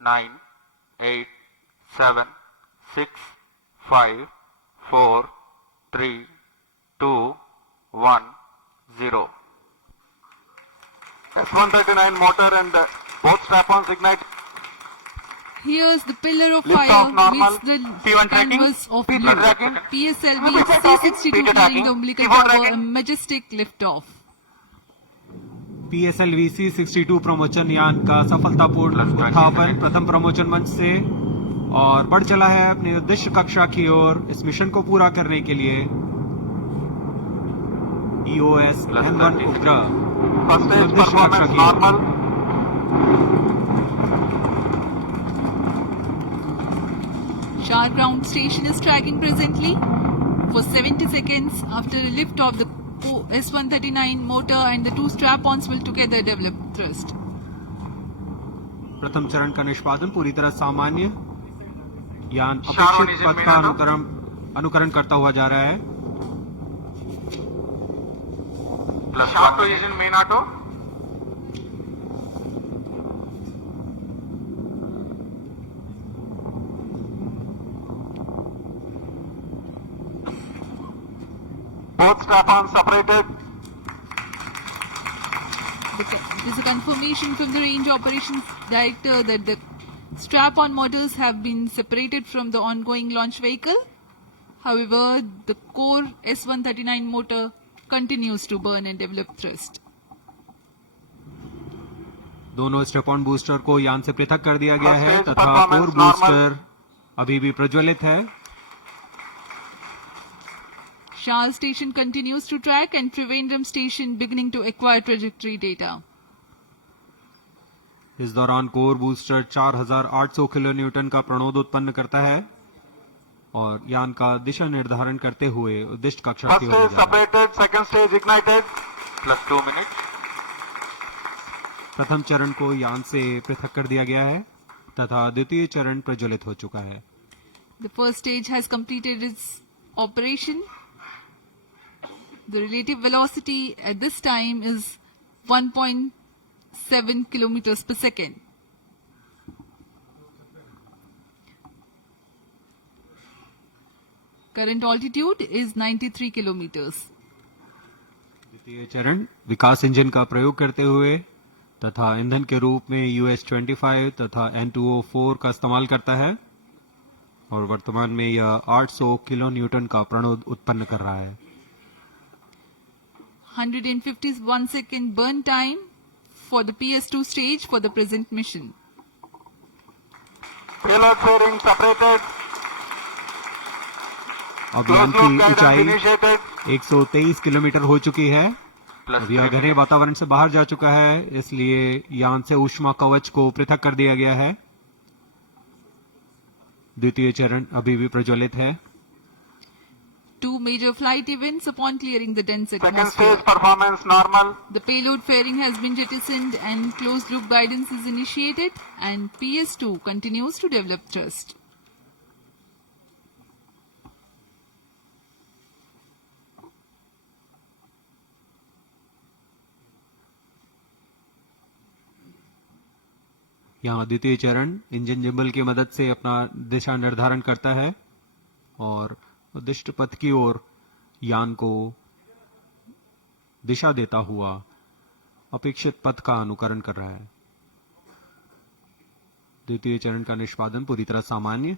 9, 8, 7, 6, 5, 4, 3, 2, 1, 0. S139 motor and both strap-ons ignite. Here's the pillar of Lift fire off normal. meets the P1 tracking. canvas of P2 blue. tracking. PSLV P2 tracking. C62 P2 carrying tracking. the umbilical P4 tower, a tracking. majestic liftoff. PSLV C62 प्रमोचन यान का सफलतापूर्ण उत्थापन प्रथम प्रमोचन मंच से और बढ़ चला है अपनी उद्देश्य कक्षा की ओर इस मिशन को पूरा करने के लिए। EOS M1 उपग्रह First stage उद्देश्य कक्षा performance की ओर। normal. Shah ground station is tracking presently for 70 seconds after a lift of the S139 motor and the two strap-ons will together develop thrust. प्रथम चरण का निष्पादन पूरी तरह सामान्य, यान अपेक्षित पथ का अनुकरण करता हुआ जा रहा है। Shaft position main auto. Both strap-ons separated. There's a confirmation from the range operations director that the strap-on motors have been separated from the ongoing launch vehicle. However, the core S139 motor continues to burn and develop thrust. दोनों step on booster को यान से पृथक कर दिया गया है First stage तथा performance कोर बूस्टर अभी भी प्रज्वलित है। Shah station continues to track and Trivandrum station beginning to acquire trajectory data. इस दौरान कोर बूस्टर 4800 किलो न्यूटन का प्रणोद उत्पन्न करता है और यान का दिशा निर्धारण करते हुए उद्दिष्ट कक्षा First की ओर stage जा रहा है। separated, second stage ignited. Plus 2 minutes. प्रथम चरण को यान से पृथक कर दिया गया है तथा द्वितीय चरण प्रज्वलित हो चुका है। The first stage has completed its operation. The relative velocity at this time is 1.7 kilometers per second. Current altitude is 93 kilometers. द्वितीय चरण विकास इंजन का प्रयोग करते हुए तथा ईंधन के रूप में US-25 तथा N2O4 का इस्तेमाल करता है और वर्तमान में यह 800 किलो न्यूटन का प्रणोद उत्पन्न कर रहा है। 151 second burn time for the PS2 stage for the present mission. Payload fairing separated. अब यान Close loop की guidance ऊंचाई initiated. 123 किलोमीटर हो चुकी है। अब यह घने वातावरण से बाहर जा चुका है, इसलिए यान से ऊष्मा कवच को पृथक कर दिया गया है। द्वितीय चरण अभी भी प्रज्वलित है। Two major flight events upon clearing the dense Second atmosphere. stage performance normal. The payload fairing has been jettisoned and closed loop guidance is initiated and PS2 continues to develop thrust. यहाँ द्वितीय चरण engine gimbal की मदद से अपना दिशा निर्धारण करता है और उद्दिष्ट पथ की ओर यान को दिशा देता हुआ अपेक्षित पथ का अनुकरण कर रहा है। द्वितीय चरण का निष्पादन पूरी तरह सामान्य।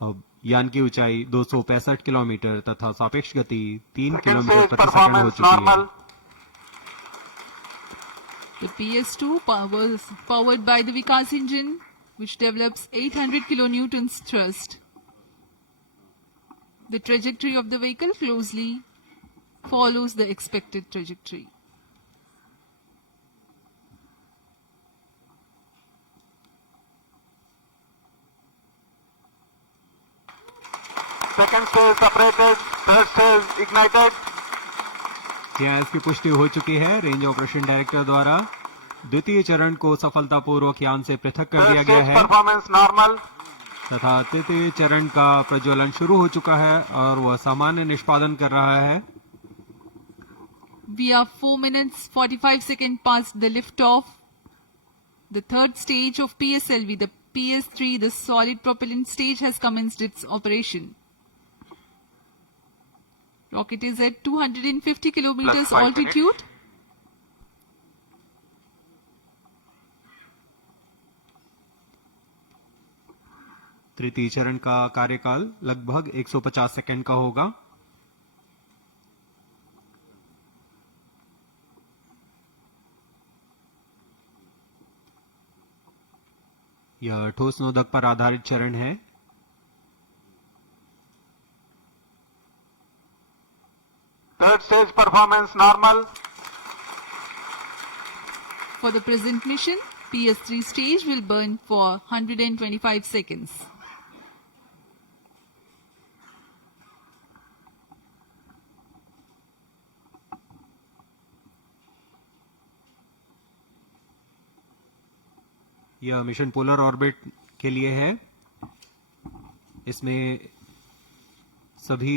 अब यान की ऊंचाई 265 किलोमीटर तथा सापेक्ष गति 3 Second किलोमीटर stage प्रति सेकंड हो performance चुकी है। normal. The PS2 powered by the Vikas engine, which develops 800 kilonewtons thrust. The trajectory of the vehicle closely follows the expected trajectory. Second stage separated, third stage ignited. यहाँ इसकी पुष्टि हो चुकी है रेंज ऑपरेशन डायरेक्टर द्वारा। द्वितीय चरण को सफलतापूर्वक यान से पृथक कर Third दिया गया stage है performance normal. तथा तृतीय चरण का प्रज्वलन शुरू हो चुका है और वह सामान्य निष्पादन कर रहा है। We are 4 minutes 45 seconds past the liftoff The third stage of PSLV, the PS3, the solid propellant stage, has commenced its operation. Rocket is at 250 kilometers 5 altitude. तृतीय चरण का कार्यकाल लगभग 150 सेकंड का होगा। यह ठोस नोदक पर आधारित चरण है। Third stage performance normal. For the present mission, PS3 stage will burn for 125 seconds. यह मिशन पोलर ऑर्बिट के लिए है। इसमें सभी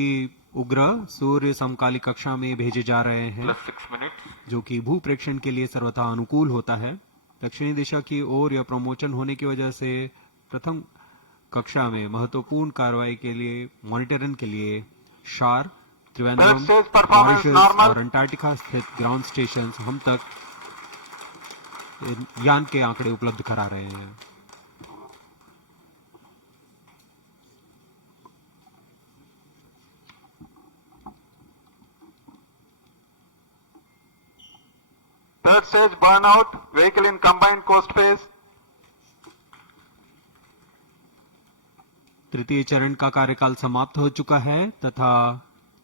उपग्रह सूर्य समकालिक कक्षा में भेजे जा रहे हैं, Plus 6 minutes. जो कि भू प्रेक्षण के लिए सर्वथा अनुकूल होता है। दक्षिणी दिशा की ओर यह प्रमोशन होने की वजह से प्रथम कक्षा में महत्वपूर्ण कार्रवाई के लिए मॉनिटरिंग के लिए शार, Trivandrum, Third stage performance Mauritius normal. और अंटार्कटिका स्थित ग्राउंड स्टेशन हम तक यान के आंकड़े उपलब्ध करा रहे हैं। Third stage burnout. Vehicle in combined coast phase. तृतीय चरण का कार्यकाल समाप्त हो चुका है तथा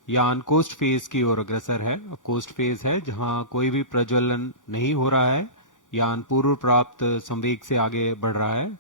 यान कोस्ट फेज की ओर अग्रसर है। कोस्ट फेज है जहां कोई भी प्रज्वलन नहीं हो रहा है। यान पूर्व प्राप्त संवेग से आगे बढ़ रहा है।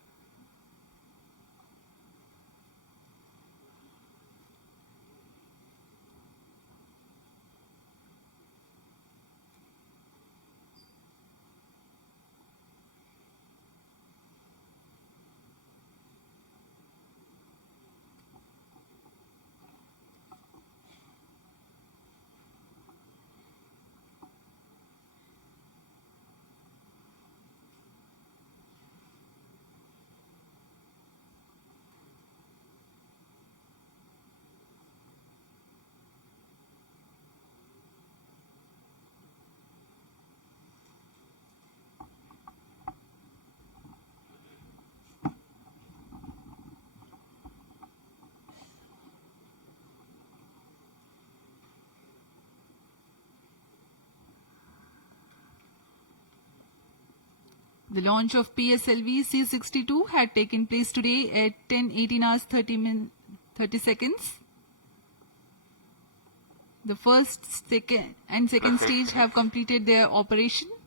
The launch of PSLV C-62 had taken place today at 10:18 hours 30 seconds. The first, second and second stage have completed their operation.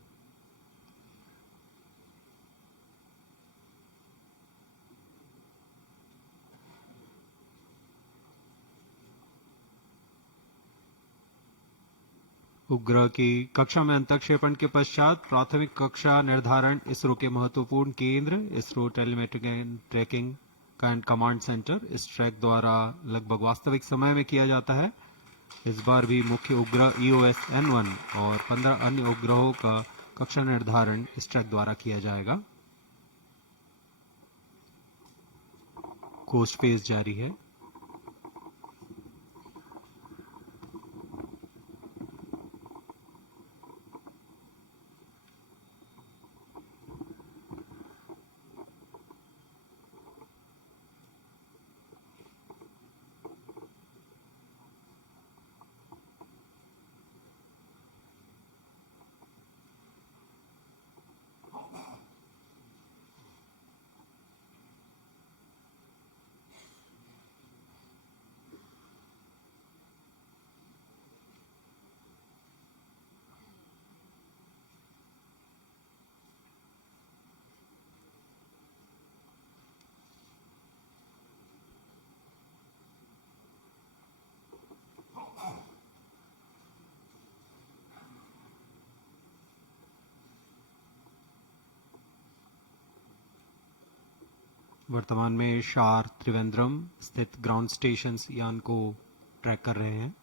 उपग्रह की कक्षा में अंतक्षेपण के पश्चात प्राथमिक कक्षा निर्धारण इसरो के महत्वपूर्ण केंद्र ISRO telemetric and tracking and command centre इस ट्रैक द्वारा लगभग वास्तविक समय में किया जाता है। इस बार भी मुख्य उपग्रह EOS N1 और 15 अन्य उपग्रहों का कक्षा निर्धारण इस ट्रैक द्वारा किया जाएगा। कोस्ट फेज जारी है। वर्तमान में शार त्रिवेंद्रम स्थित ग्राउंड स्टेशन यान को ट्रैक कर रहे हैं।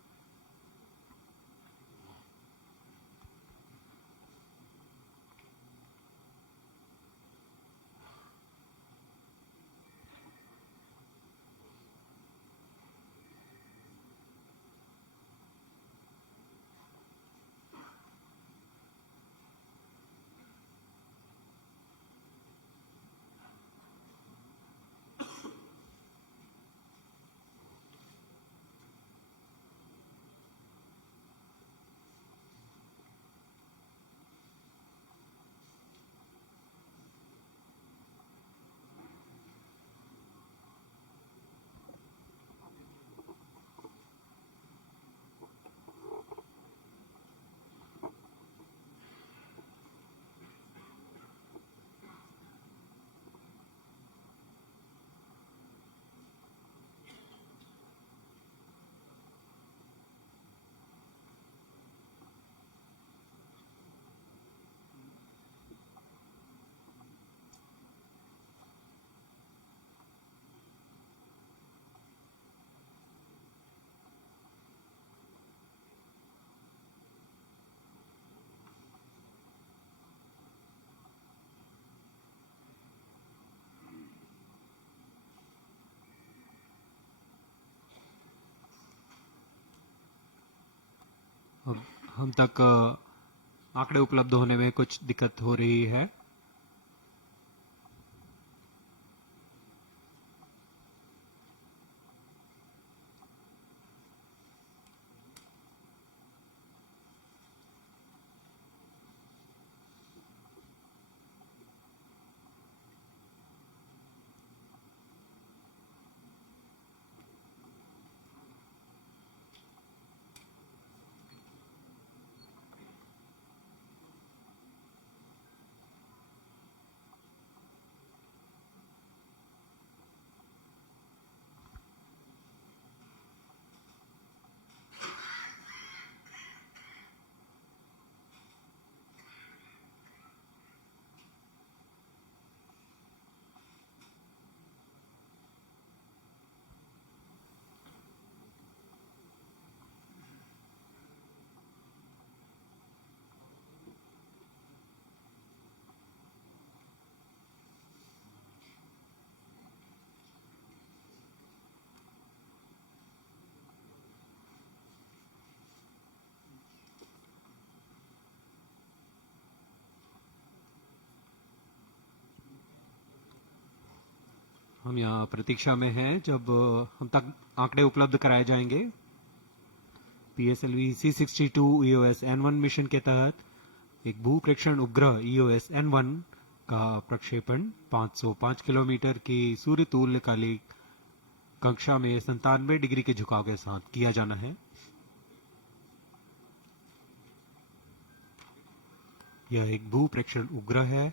हम तक आंकड़े उपलब्ध होने में कुछ दिक्कत हो रही है। हम यहाँ प्रतीक्षा में हैं जब हम तक आंकड़े उपलब्ध कराए जाएंगे। PSLV C62 EOS N1 mission के तहत एक भू प्रेक्षण उपग्रह EOS N1 का प्रक्षेपण 505 किलोमीटर की सूर्य तुल्यकालिक कक्षा में 97 डिग्री के झुकाव के साथ किया जाना है। यह एक भू प्रेक्षण उपग्रह है